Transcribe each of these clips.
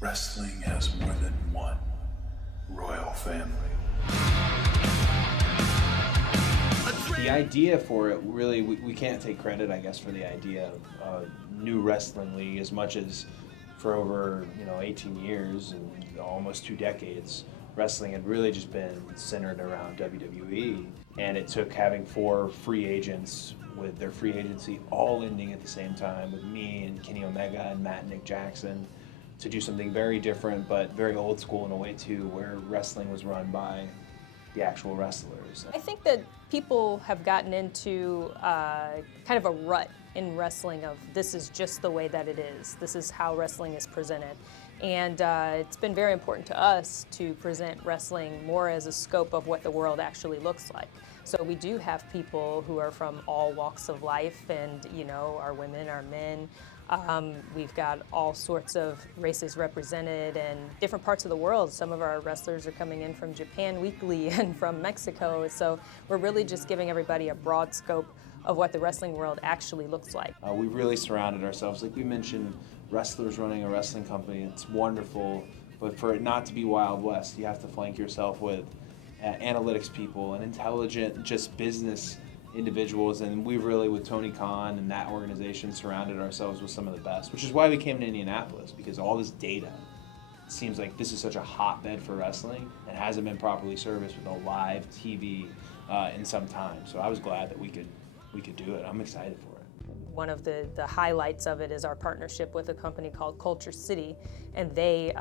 Wrestling has more than one royal family. The idea for it, really, we can't take credit, I guess, for the idea of a new wrestling league as much as for over 18 years and almost 2 decades, wrestling had really just been centered around WWE. And it took having 4 free agents with their free agency all ending at the same time with me and Kenny Omega and Matt and Nick Jackson to do something very different but very old school in a way too, where wrestling was run by the actual wrestlers. I think that people have gotten into kind of a rut in wrestling of this is just the way that it is. This is how wrestling is presented. And it's been very important to us to present wrestling more as a scope of what the world actually looks like. So we do have people who are from all walks of life and, our women, our men. We've got all sorts of races represented and different parts of the world. Some of our wrestlers are coming in from Japan weekly and from Mexico. So we're really just giving everybody a broad scope of what the wrestling world actually looks like. We've really surrounded ourselves, like we mentioned, wrestlers running a wrestling company. It's wonderful, but for it not to be Wild West, you have to flank yourself with analytics people and intelligent, just business individuals, and we really, with Tony Khan and that organization, surrounded ourselves with some of the best, which is why we came to Indianapolis, because all this data, it seems like this is such a hotbed for wrestling and hasn't been properly serviced with a live TV in some time. So I was glad that we could do it. I'm excited for it. One of the highlights of it is our partnership with a company called Culture City, and they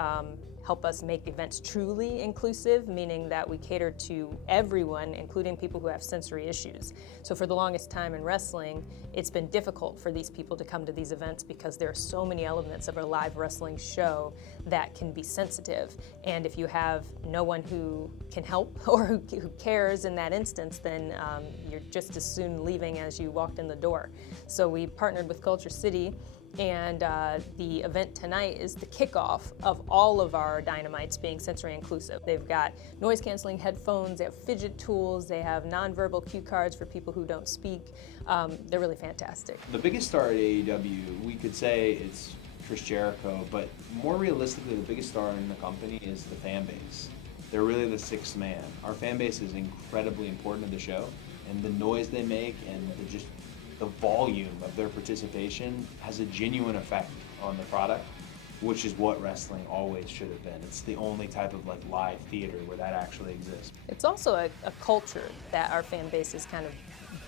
help us make events truly inclusive, meaning that we cater to everyone, including people who have sensory issues. So for the longest time in wrestling, it's been difficult for these people to come to these events because there are so many elements of a live wrestling show that can be sensitive. And if you have no one who can help or who cares in that instance, then you're just as soon leaving as you walked in the door. So we partnered with Culture City, and the event tonight is the kickoff of all of our Dynamites being sensory inclusive. They've got noise canceling headphones, they have fidget tools, they have nonverbal cue cards for people who don't speak. They're really fantastic. The biggest star at AEW, we could say it's Chris Jericho, but more realistically, the biggest star in the company is the fan base. They're really the sixth man. Our fan base is incredibly important to the show, and the noise they make and the volume of their participation has a genuine effect on the product, which is what wrestling always should have been. It's the only type of live theater where that actually exists. It's also a culture that our fan base has kind of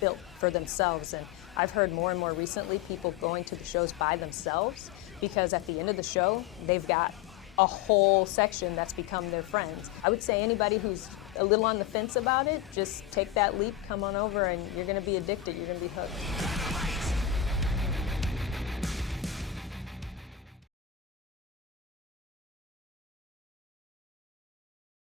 built for themselves, and I've heard more and more recently people going to the shows by themselves because at the end of the show, they've got a whole section that's become their friends. I would say anybody who's a little on the fence about it, just take that leap, come on over, and you're gonna be addicted, you're gonna be hooked.